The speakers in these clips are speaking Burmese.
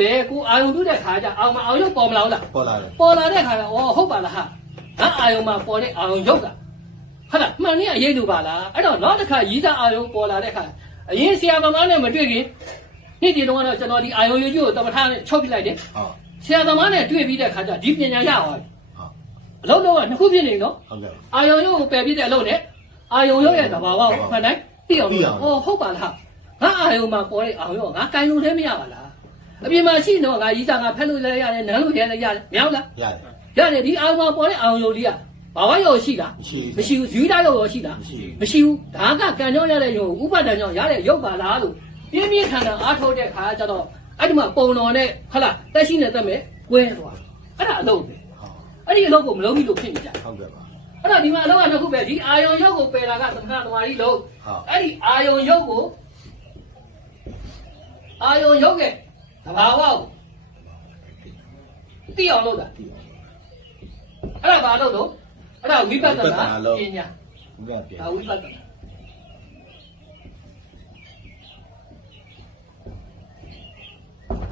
ပဲကိုအာယုံပြုတဲ့ခါကျအောင်မအောင်ရုပ်ပေါ်မလာဘူးလားပေါ်လာတယ်ပေါ်လာတဲ့ခါကျဩဟုတ်ပါလားဟာငါအာယုံမှာပေါ်တဲ့အာယုံရုပ်ကဟုတ်လားမှန်နေအရေးတူပါလားအဲ့တော့နောက်တစ်ခါရီးသားအာယုံပေါ်လာတဲ့ခါအရင်ဆရာသမားနဲ့မတွေ့ခင်နေ့ဒီတော့ကတော့ကျွန်တော်ဒီအာယုံရုပ်ကြီးကိုတမထားနဲ့ချုပ်ပြလိုက်တယ်ဟုတ်ဆရာသမားနဲ့တွေ့ပြီးတဲ့ခါကျဒီပညာရသွားပြီဟုတ်အလုံးလုံးကနှစ်ခုဖြစ်နေနော်ဟုတ်ကဲ့အာယုံရုပ်ကိုပယ်ပြီးတဲ့အလုံးနဲ့အာယုံရုပ်ရဲ့သဘာဝကိုမှန်တိုင်းသိအောင်လို့ဩဟုတ်ပါလားငါအာယုံမှာပေါ်တဲ့အာယုံကငါကင်လို့လည်းမရပါလား အပြင်မှာရှိတော့ငါရီးသားငါဖက်လို့လည်းရတယ်နန်းလို့လည်းရတယ်မဟုတ်လားရတယ်ရတယ်ဒီအာယုံမှာပေါ်တဲ့အာယုံရုပ်လေးကဘာဝရုပ်ရှိလားမရှိမရှိဘူးဇီဝရုပ်ရောရှိလားမရှိဘူးမရှိဘူးဒါကကံကြောင့်ရတဲ့ရုပ်ဥပဒံကြောင့်ရတဲ့ရုပ်ပါလားလို့ပြင်းပြင်းထန်ထန်အားထုတ်တဲ့ခါကျတော့အဲ့ဒီမှာပုံတော်နဲ့ဟလာတက်ရှိနေတတ်မယ်ကွဲသွားအဲ့ဒါအလုပ်ပဲဟုတ်အဲ့ဒီအလုပ်ကိုမလုပ်ဘူးလို့ဖြစ်နေကြတယ်ဟုတ်ကဲ့ပါအဲ့တော့ဒီမှာအလုပ်ကတစ်ခုပဲဒီအာယုံရုပ်ကိုပယ်တာကသမထသမารီလို့ဟုတ်အဲ့ဒီအာယုံရုပ်ကိုအာယုံရုပ်ရဲ့ သဘာဝကိုသိအောင်လုပ်တာဒီအဲ့ဒါဘာလို့တော့အဲ့ဒါဝိပဿနာပညာဘုရားပြန်ဒါဝိပဿနာ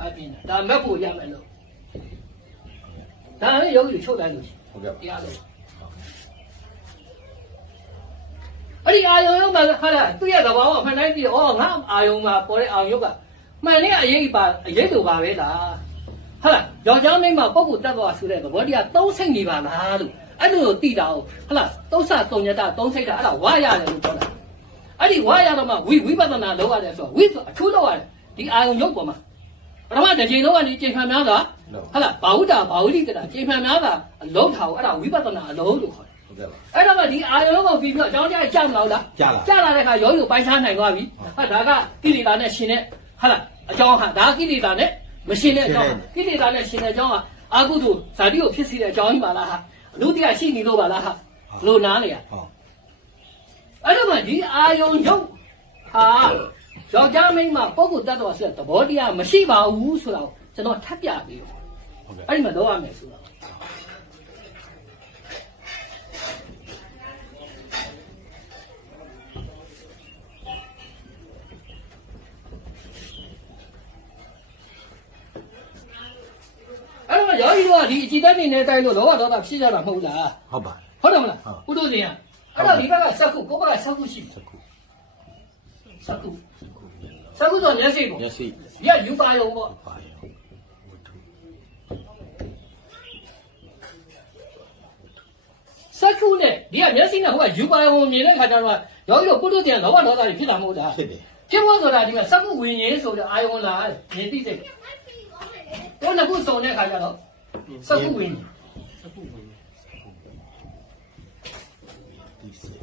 အပြင်ဒါမက်ဖို့ရမယ်လို့ဒါလည်းယောဂီတွေချုပ်လိုက်လို့ရှိဟုတ်ကဲ့ပါတရားလို့အဲ့ဒီအာယုံရုပ်မှာဟာလားသူ့ရဲ့သဘောကမှန်တိုင်းပြီးတော့ဩငါအာယုံမှာပေါ်တဲ့အာယုံရုပ်က မှန်တဲ့အရေးပါအရေးလိုပါပဲလားဟာလားယောက်ျားမိန်းမပုဂ္ဂိုလ်တတ်သွားဆိုတဲ့သဘောတရားသုံးစိတ်နေပါလားလို့အဲ့လိုသိတာဟုတ်ဟာလားသုံးဆသုံးညတာသုံးစိတ်တာအဲ့ဒါဝါရတယ်လို့ပြောတာအဲ့ဒီဝါရတော့မှဝိဝိပဿနာလုပ်ရတယ်ဆိုတော့ဝိဆိုအထူးလုပ်ရတယ်ဒီအာယုံရုပ်ပေါ်မှာပထမတစ်ချိန်လုံးကနေချိန်ခံများတာဟာလားဘာဝုဒ္ဓဘာဝိတ္တချိန်ခံများတာအလုံးထားကိုအဲ့ဒါဝိပဿနာအလုံးလို့ခေါ်တယ်ဟုတ်ကဲ့ပါအဲ့တော့မှဒီအာယုံကိုပြီးပြီးတော့အကြောင်းကြားကြမလို့လားကြားလာကြလာတဲ့အခါယောဂီကိုပိုင်းခြားနိုင်သွားပြီဟာဒါကကိလေသာနဲ့ရှင်တဲ့ ဟာလားအကြောင်းဟာဒါကိလေသာနဲ့မရှင်တဲ့အကြောင်းကိလေသာနဲ့ရှင်တဲ့အကြောင်းဟာအာဟုတုဇာတိကိုဖြစ်စေတဲ့အကြောင်းကြီးပါလားဟာအနုတ္တိယရှိနေလို့ပါလားဟာလို့နားလေရဟုတ်အဲ့တော့မှဒီအာယုံယုတ်ဟာယောက်ျားမိန်းမပုဂ္ဂိုလ်တတ်တော်ဆိုတဲ့သဘောတရားမရှိပါဘူးဆိုတာကိုကျွန်တော်ထပ်ပြပေးတော့ဟုတ်ကဲ့အဲ့ဒီမှာတော့ရမယ်ဆိုတာ အဲ့တော့ယောဂီတို့ကဒီအကြည်တက်နေနေတိုင်းလို့လောဘဒေါသဖြစ်ကြတာမဟုတ်လားဟုတ်ပါဟုတ်တယ်မလားဟုတ်ဘုဒ္ဓဇင်ကအဲ့တော့ဒီဘက်ကစက္ခုကိုယ့်ဘက်ကစက္ခုရှိတယ်စကုစက္ခုစက္ခုဆိုမျက်စိပေါ့မျက်စိဒီကယူပါယုံပေါ့ပါရောဝတ္ထုစက္ခုနဲ့ဒီကမျက်စိနဲ့ဟိုကယူပါယုံကိုမြင်တဲ့ခါကျတော့ယောဂီတို့ဘုဒ္ဓဇင်ကလောဘဒေါသတွေဖြစ်တာမဟုတ်လားဖြစ်တယ်ဖြစ်ဖို့ဆိုတာဒီမှာစက္ခုဝိညာဉ်ဆိုတဲ့အာယုံလာမြင်သိစိတ်တို့နှစ်ခုစုံတဲ့ခါကျတော့ စက္ခုဝိညာဉ်စက္ခုဝိညာဉ်ဒီစိတ်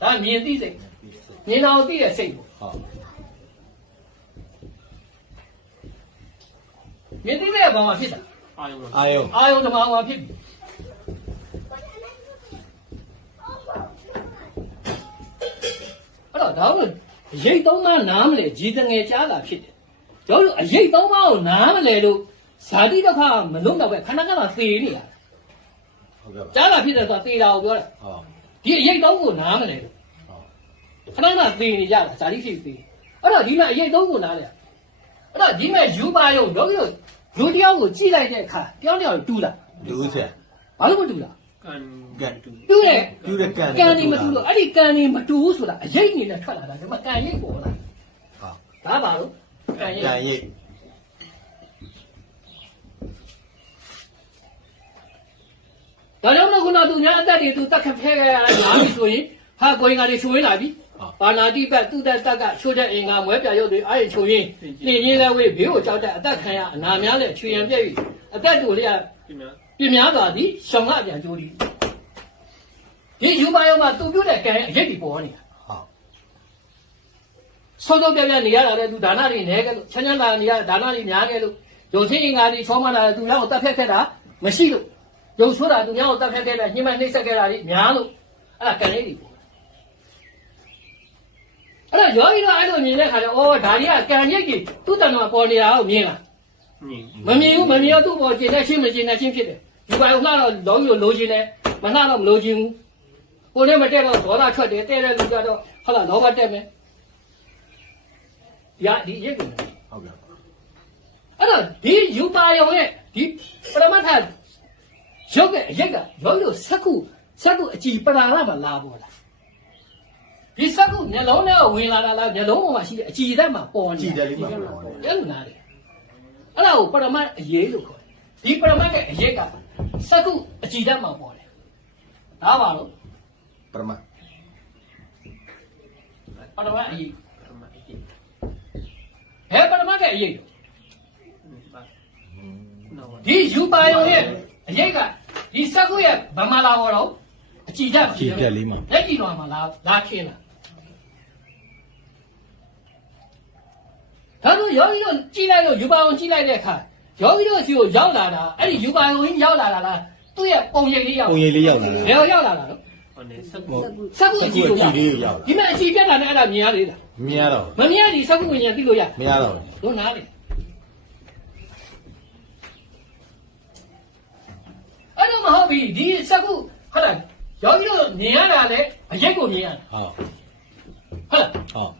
ဒါမြင်သိစိတ်ဒီစိတ်မြင်တာကိုသိတဲ့စိတ်ပေါ့ဟုတ်မြင်သိတဲ့ဘောင်မှာဖြစ်တာအာယုံအာယုံအာယုံဓမ္မမှာဖြစ်ပြီအဲ့တော့ဒါတို့ရိတ်သုံးပါးနားမလဲဂျီတငယ်ကြားလာဖြစ်တယ်တို့တို့အရိတ်သုံးပါးကိုနားမလဲလို့ ဇာတိဒုက္ခမလုံးတော့ပဲခဏခဏသေနေရတာဟုတ်ကဲ့ပါကြားလာဖြစ်တယ်ဆိုတာသေတာကိုပြောတယ်ဟုတ်ဒီအရိတ်သုံးကိုနားမလဲလို့ဟုတ်ခဏခဏသေနေကြတာဇာတိဖြစ်သေအဲ့တော့ဒီမှာအရိတ်သုံးကိုနားလဲအဲ့တော့ဒီမဲ့ယူပါယုံတို့တို့လူတယောက်ကိုကြည့်လိုက်တဲ့အခါတယောက်တယောက်တူးလာလူဆက်ဘာလို့မတူးလားကံကံတူးတယ်ပြုတဲ့ကံကံဒီမတူလို့အဲ့ဒီကံဒီမတူဘူးဆိုတာအရိတ်အနေနဲ့ထွက်လာတာဒီမှာကံရိတ်ပေါ်လာဟုတ်ဒါပါလို့ကံရိတ်ကံရိပ် ဒါကြောင့်မလို့ခုနကသူများအသက်တွေသူတက်ခတ်ဖဲခဲ့ရတာညာပြီဆိုရင်ဟာကိုရင်ကတွေချွေးလာပြီပါဏာတိပတ်သူတက်တက်ကချိုးတဲ့အင်္ဂါမွဲပြရုပ်တွေအဲ့ဒီချိုးရင်းနှင်းရင်းလည်းဝေးဘေးကိုကြောက်တဲ့အသက်ခံရအနာများတဲ့ချွေရင်ပြည့်ပြီအသက်တူလေးကဒီမှာပြင်းများသွားသည်ရှောင်းကပြန်ကြိုးသည်ဒီယူပါယောမှာသူပြုတ်တဲ့ကံရဲ့အရိတ်တွေပေါ်နေတာဟုတ်စောစောပြပြနေရတာလေသူဒါနတွေနဲခဲ့လို့ချမ်းချမ်းသာနေရဒါနတွေများခဲ့လို့ယုံချင်းအင်္ဂါတွေချောမလာသူများကိုတတ်ဖြတ်ခဲ့တာမရှိလို့ ယုံဆိုးတာသူများကိုတတ်ဖြတ်ခဲ့တာညှိမနှိမ့်ဆက်ခဲ့တာတွေများလို့အဲ့ဒါကံလေးတွေပေါ့အဲ့တော့ယောဂီတော့အဲ့လိုမြင်တဲ့ခါကျတော့ဩဒါကြီးကကံရိပ်ကြီးသူ့တဏ္ဍာပေါ်နေတာကိုမြင်လားညီမမြင်ဘူးမမြင်တော့သူ့ပေါ်ကျင်တဲ့ရှင်းမကျင်တဲ့ရှင်းဖြစ်တယ်ဒီပါတော့လှတော့လောကြီးကိုလိုချင်တယ်မလှတော့မလိုချင်ဘူးကိုယ်နဲ့မတက်တော့ဒေါသထွက်တယ်တဲ့တဲ့လူကတော့ဟုတ်လားလောဘတက်မယ်ဒီကဒီရိပ်ကိုဟုတ်ကဲ့ပါအဲ့တော့တော့ဒီယူပါယုံရဲ့ဒီပရမတ်ထ ရုပ်ရဲ့အရိတ်ကရောလို့စက္ခုစက္ခုအကြည်ပရာလာမလာပေါ်လားဒီစက္ခုမျက်လုံးထဲဝင်လာတာလားမျက်လုံးပေါ်မှာရှိတဲ့အကြည်ဓာတ်မှာပေါ်နေကြည်တယ်လေးမှာပေါ်တယ်အဲ့လိုနားတယ်အဲ့ဒါကိုပရမတ်အရေးလို့ခေါ်တယ်ဒီပရမတ်ရဲ့အရိတ်ကစက္ခုအကြည်ဓာတ်မှာပေါ်တယ်ဒါပါလို့ပရမပရမတ်အရေးဘယ်ပရမတ်ရဲ့အရေးဒီယူပါယုံရဲ့အရိတ်က ဒီစက္ခုရဲ့ဗမာလာပေါ်တော့အကြည်ဓာတ်ကြည်တယ်လေးမှာလက်ကြည့်တော့မှလာလာခင်းလာဒါဆိုယောဂီတို့ကြည့်လိုက်လို့ယူပါအောင်ကြည့်လိုက်တဲ့အခါယောဂီတို့စီကိုရောက်လာတာအဲ့ဒီယူပါအောင်ရောက်လာတာလားသူ့ရဲ့ပုံရိပ်လေးရောက်ပုံရိပ်လေးရောက်လာဘတာယ်ကိုရောက်လာတာလဲဟုတ်စက္ကုအကြည့်ကိုရောက်လေးရောက်လာဒီမှာအကြည့်ပြတ်လာတဲ့အဲ့ဒါမြင်ရသေးလားမရတော့မမြင်ရဒီစက္ကုဝိညာဉ်သိလို့ရမရတော့တို့နားလေ အဲ့တော့မဟုတ်ပြီဒီစက္ကုဟုတ်လားယောဂီတို့မြင်ရတာလေအရက်ကိုမြင်ရတာဟုတ်ဟုတ်လားဟုတ်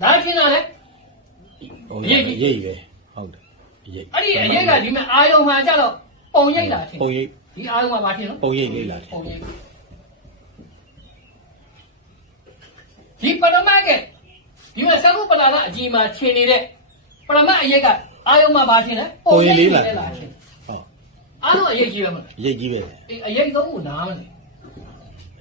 ဒါခင်းတာလေရိပ်ရိပ်ပဲဟုတ်တယ်ရိပ်အဲ့ဒီအရက်ကဒီမှာအာယုံမှာကြတော့ပုံရိပ်တာထင်ပုံရိပ်ဒီအာယုံမှာမထင်နော်ပုံရိပ်လေးလာတယ်ပုံရိပ်ဒီပရမတ်ကဒီမှာသရုပ်ပလာကအကြီးမှာထင်နေတဲ့ပရမတ်အရက်ကအာယုံမှာမထင်နဲ့ပုံရိပ်လေးလာထတယ်င်လားထင်ဟုတ် အားလုံးအရက်ကြီးပဲမလားရိပ်ကြီးပဲအေးအရက်သုံးခုနားမလဲ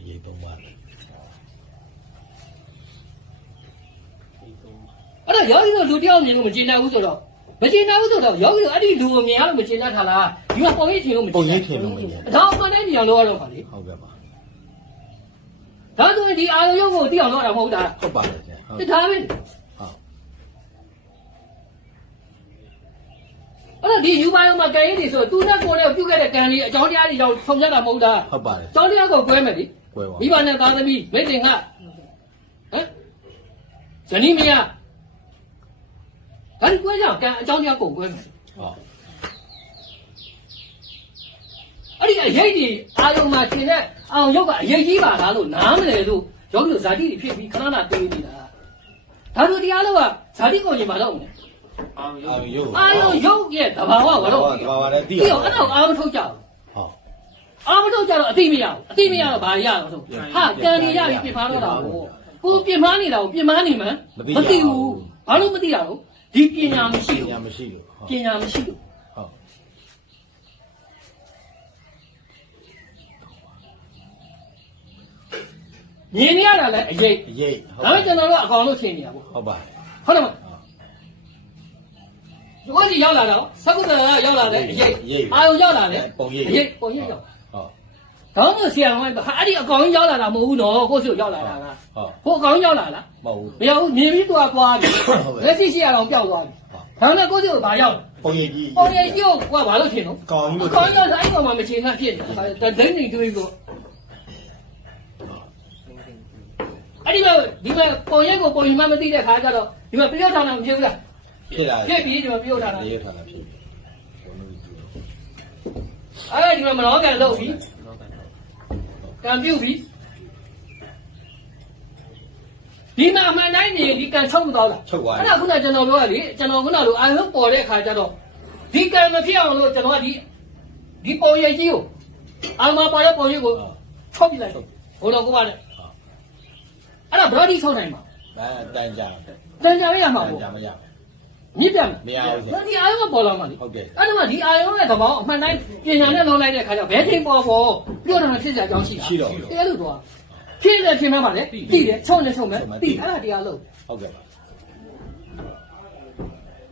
ရိပ်သုံးပါအဲ့တော့ယောဂီတို့လူတယောက်မြင်လို့မကျေနပ်ဘူးဆိုတော့မကျေနပ်ဘူးဆိုတော့ယောဂီတို့အဲ့ဒီလူကိုမြင်ရလို့မကျေနပ်တာလားဒီမှာပုံရိပ်ထင်လို့မကျေနပ်ပုံရိပ်ထင်လို့မရဒါအမှန်တည်းမြင်အောင်လုပ်ရတော့ပါလေဟုတ်ကဲ့ပါဒါဆိုရင်ဒီအာယုံရုပ်ကိုသိအောင်လုပ်ရတာမဟုတ်တာဟုတ်ပါတယ်ဟုတ်တဒါပဲ ဟုတ် အဲ့တော့ဒီယူပါယုံမှာကံရည်တွေဆိုသူနဲ့ကိုယ်နဲ့ပြုတ်ခဲ့တဲ့ကံလေးအကြောင်းတရားတွေကြောင့်ဆုံးဖြတ်တာမဟုတ်တာဟုတ်ပါတယ်အကြောင်းတရားကိုကွဲမယ်လေကွဲပါမိဘနဲ့သားသမီးမိတ်တင်ကဟမ်ဇနီးမယားဒါဒီကွဲကြအောင်ကံအကြောင်းတရားကိုကွဲမယ်ဟုတ်အဲ့ဒီအရေးကြီးအာယုံမှာသင်တဲ့အောင်ရုပ်ကအရေးကြီးပါလားလို့နားမလဲလို့ယောဂီတို့ဇာတိတွေဖြစ်ပြီးခဏခဏတွေးနေတာဒါတို့တရားလို့ကဇာတိကိုညီမလို့မယ် အောင်ရုပ်အာယုံရုပ်ရဲ့တဘာဝဝတော့ဘာပါလဲသိပြီးအောင်တော့အဲ့တော့အာမထုတ်ကြဘူးဟုတ်အာမထုတ်ကြတော့အတိမရဘူးအတိမရတော့ဘာရတော့ဆိုဟာကံနေရပြီပြင်ဖားတော့တာကိုကိုပြင်ဖားနေတာကိုပြင်ဖားနေမှန်းမသိဘူးဘာလို့မသိရတော့ဒီပညာမရှိပဘူးညာမရှိလို့ဟုတ်ပညာမရှိဘူးဟုတ်မြင်နေရတာလည်းအရေးရိပ်ဒါပေမဲ့ကျွန်တော်တို့အကောင်လို့ထင်နေရပေါ့ဟုတ်ပါတယ်ဟုတ်တယ်မလား ဒီကရောက်လာတော့သက္ကုတ္တရာရောက်လာတယ်အရေးအာယုံရောက်လာတယ်ပုံရိပ်အရေးပုံရိပ်ရောက်ဟုတ်တောင်းလို့ဆရာကဟာအဲ့ဒီအကောင်ကြီးရောက်လာတာမဟုတ်ဘူးနော်ကိုယ့်စီကိုရောက်လာတာကဟုတ်ကိုယ်အကောင်ကြီးရောက်လာလားမဟုတ်ဘူးမရောက်ဘူးမြင်ပြီးသွားသွားပြီဟုတ်ကဲ့လက်ရှိရှိရအောင်ပျောက်သွားပြီဒါနဲ့ကိုယ့်စီကိုဘာရောက်ပုံရိပ်ကြီးပုံရိပ်ကြီးကိုကဘာလို့ထင်တော့ကောင်းကြီးလို့အကောင်ကြီးရောက်အဲ့ကောင်မှမချင်မှဖြစ်နေဒါဒိန်းနေတွေးကိုအဲ့ဒီမှာဒီမှာပုံရိပ်ကိုပုံရိပ်မှမသိတဲ့ခါကျတော့ဒီမှာပြောထားတာမဖြစ်ဘူးလား ဖြစ်လာဖြစ်ပြီးဒီမှာပြောထားတာရေးထားတာဖြစ်ပြီအဲ့ဒီမှာမနောကန်လုပ်ပြီးကံပြုတ်ပြီးဒီမှာအမှန်တိုင်းနေဒီကံချုပ်မသွားလားချုပ်သွားအဲ့ဒါခုနကျွန်တော်ပြောရလေကျွန်တော်ခုနလိုအာရုံပေါ်တဲ့အခါကျတော့ဒီကံမဖြစ်အောင်လို့ကျွန်တော်ကဒီဒီပုံရိပ်ကြီးကိုအာမပေါ်တဲ့ပုံရိပ်ကိုထုတ်ပြလိုက်ဘုံတော်ကပါနဲ့အဲ့ဒါဘရောဒီထုတ်နိုင်မှာအဲတန်ကြတန်ကြရရမှာတန်ပေါ့ကြမရ မြစ်ပြတ်မရဘူးဒါဒီအာရုံပေါ်လာမှာလေဟုတ်ကဲ့အဲ့တော့ဒီအာယုံရဲ့သဘောအမှန်တိုင်းပြင်ညာနဲ့လုံးလိုက်တဲ့အခါကျဘယ်ချိန်ပေါ်ပေါ်ပြောတယ်ဖြစ်ကြကြောင်းရှိတာတဲလို့တော့ဖြစ်တယ်ပြင်မှပါလေတိတယ်ချုံနေချုံမယ်တိအဲ့ဒါတရားလို့ဟုတ်ကဲ့ပါ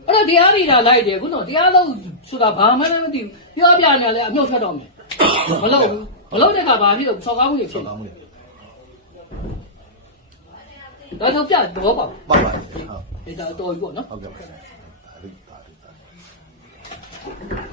အဲ့တော့တရားရိတာလိုက်တယ်ခုနော်တရားလို့ဆိုတာဘာမှလည်းမသိဘူးပြောပြညာလဲအမြုပ်ထွက်တော့မယ်မလုပ်ဘူးမလုပ်တဲ့ကဘာဖြစ်လို့ဆောက်ကားမှုတွေဖြဆောစ်က်တယ်ကောင်းမှုတွေဒါတော့ပြတော့ပါပါပါဟုတ်ဒါတော့တော်ပြီပေါ့နော်ဟုတ်ကဲ့ပါ Thank you.